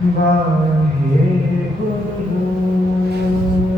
বাহে গুরু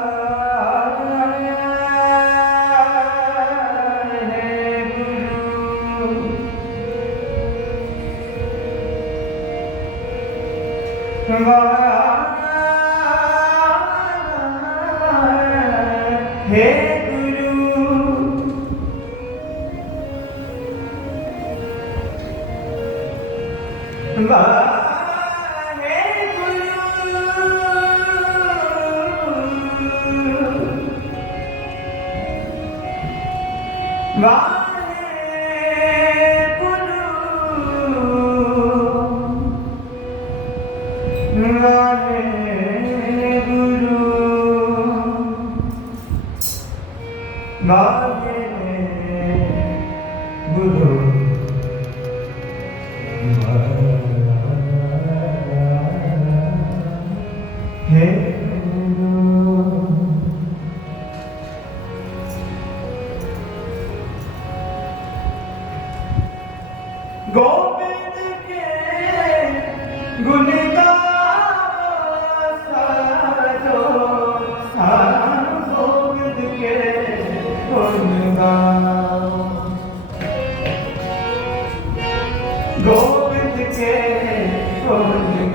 Bye. 누가?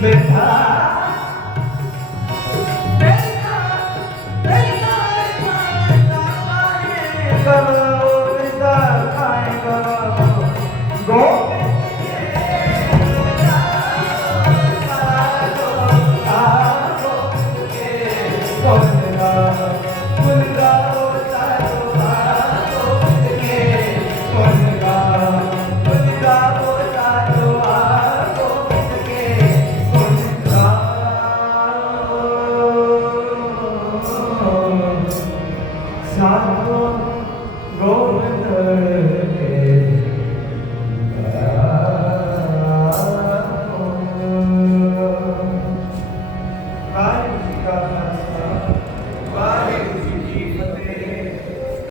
despertar.